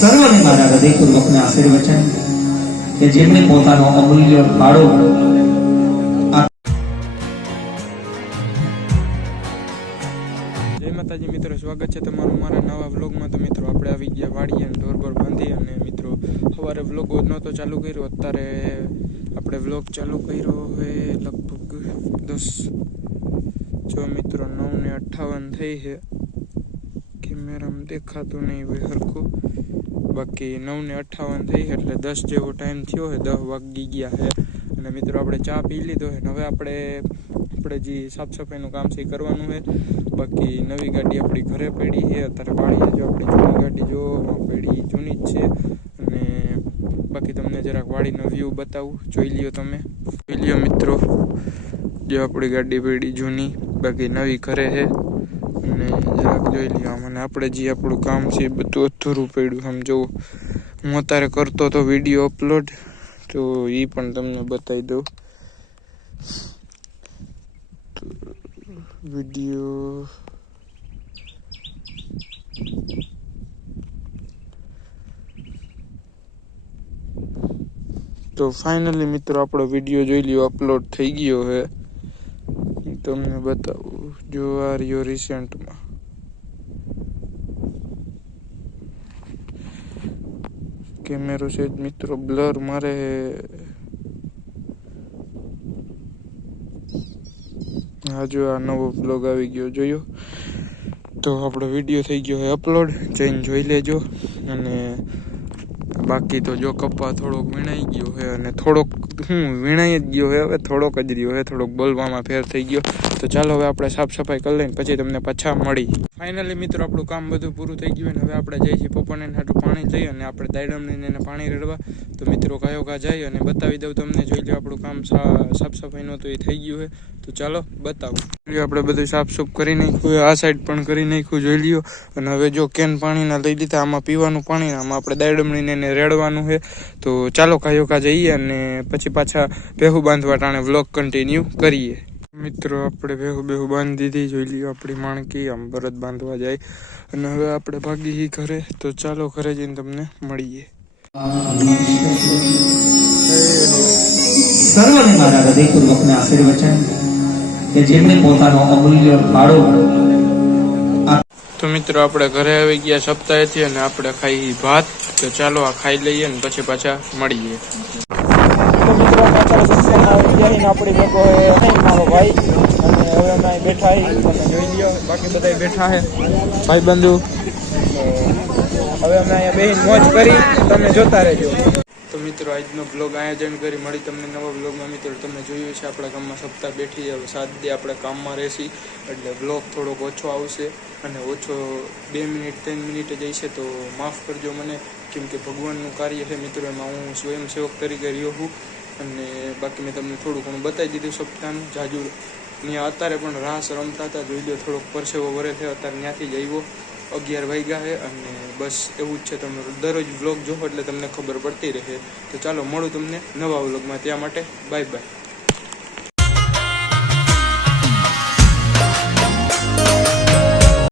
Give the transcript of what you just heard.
સર્વને મારા હૃદયપૂર્વકના આશીર્વચન કે જેમણે પોતાનો અમૂલ્ય ફાળો જય માતાજી, મિત્રો, સ્વાગત છે તમારું મારા નવા વ્લોગમાં. તો મિત્રો, આપણે આવી ગયા વાડીએ અને ઢોરબોર બાંધી અને મિત્રો, સવારે વ્લોગ નહોતો ચાલુ કર્યો. અત્યારે આપણે વ્લોગ ચાલુ કર્યો હોય લગભગ દસ. જો મિત્રો નવ ને અઠ્ઠાવન થઈ છે. કેમેરામાં દેખાતું નહીં હોય સરખું બાકી નવ ને અઠ્ઠાવન થઈ એટલે દસ જેવો ટાઈમ થયો છે, દસ વાગી ગયા છે. અને મિત્રો, આપણે ચા પી લીધો છે. હવે આપણે આપણે જે સાફ સફાઈનું કામ છે એ કરવાનું છે. બાકી નવી ગાડી આપણી ઘરે પડી છે. અત્યારે વાળીએ જો આપણી જૂની ગાડી જો પડી, જૂની જ છે. અને બાકી તમને જરાક વાડીનો વ્યૂ બતાવું. જોઈ લ્યો તમે. જોઈ લ્યો મિત્રો, જો આપણી ગાડી પડી જૂની. બાકી નવી ઘરે છે. અને જરાક જોઈ લ્યો આમ. આપણે જે આપણું કામ છે એ બધું અધૂરું પડ્યું. આમ જુઓ હું અત્યારે કરતો તો વીડિયો અપલોડ, તો એ પણ તમને બતાવી દઉં. વીડિયો તો ફાઇનલી મિત્રો, આપણો વીડિયો જોઈ લ્યો, અપલોડ થઈ ગયો છે તમને બતાવું. જો આ રહ્યો રિસેન્ટમાં કેમેરો છે મિત્રો બ્લર મારે. હા, જો આ નવો બ્લોગ આવી ગયો, જોયો? તો આપણો વીડિયો થઈ ગયો હોય અપલોડ જઈને જોઈ લેજો. અને બાકી તો જો કપ્પા થોડોક વીણાઈ ગયો છે અને થોડોક હું વીણાઈ જ ગયો છે હવે થોડોક જ રહ્યો છે થોડોક બોલવામાં ફેર થઈ ગયો. તો ચાલો હવે આપણે સાફ સફાઈ કરી લઈને પછી તમને પાછા મળી. ફાઇનલી મિત્રો, આપણું કામ બધું પૂરું થઈ ગયું અને હવે આપણે જઈએ છીએ પપ્પાને હાટું પાણી લઈ અને આપણે દાયડમને એને પાણી રેડવા. તો મિત્રો, કયો કા જાય અને બતાવી દઉં તમને. જોઈ લો આપણું કામ સાફ સફાઈનું તો એ થઈ ગયું છે તો ચાલો બતાવું. આપણે બધું સાફ સુફ કરી નાખ્યું આ સાઈડ પણ કરી નાખ્યું જોઈ લ્યો. અને હવે જો કેન પાણીના લઈ લીધા આમાં પીવાનું પાણી આમાં આપણે દાયડમણીને એને રેડવાનું છે. તો ચાલો કાયોકા જઈએ અને પછી પાછા ભેહું બાંધવા ટાણે વ્લોગ કન્ટિન્યુ કરીએ. મિત્રો આપણે ભેહું બેહું બાંધી દીધી. જોઈ લ્યો આપણી માણકી આમ ભરત બાંધવા જાય. અને હવે આપણે ભાગી ઘરે. તો ચાલો ઘરે જઈને તમને મળીએ. સર્વને મારા હૃદયપૂર્વકના આશીર્વચન. કે જેમણે પોતાનો અમૂલ્ય ફાળો તો મિત્રો આપણે ઘરે આવી ગયા સપ્તાહેથી અને આપણે ખાઈ ભાત. તો ચાલો આ ખાઈ લઈએ ને પછી પાછા મળીએ. તો મિત્રો આપણી મારો ભાઈ અને હવે અમે અહીં બેઠા જોઈ લ્યો બાકી બધા બેઠા છે. ભાઈ બંધુ હવે અમે અહીંયા બેહીને મોજ કરી તમે જોતા રહેજો. મિત્રો, આજનો બ્લોગ આયોજન કરી મળી તમને નવા બ્લોગમાં મિત્રો તમે જોયું છે, આપણા ગામમાં સપ્તાહ બેઠી સાત દે આપણે કામમાં રહેશી, એટલે બ્લોગ થોડોક ઓછો આવશે અને ઓછો બે મિનિટ, ત્રણ મિનિટ જ હશે. તો માફ કરજો મને, કેમ કે ભગવાનનું કાર્ય છે મિત્રો, એમાં હું સ્વયંસેવક તરીકે રહ્યો છું. અને બાકી મેં તમને થોડું ઘણું બતાવી દીધું સપ્તાહનું. જાજુ ત્યાં અત્યારે પણ રાસ રમતા હતા. જોઈ લો, થોડોક પરસેવો વરે થયો અત્યારે ત્યાંથી જ આવ્યો. અગિયાર વાગ્યા છે અને બસ એવું જ છે, તમે દરરોજ વ્લોગ જોવો એટલે તમને ખબર પડતી રહે. તો ચાલો, મળું તમને નવા વ્લોગમાં ત્યાં માટે બાય બાય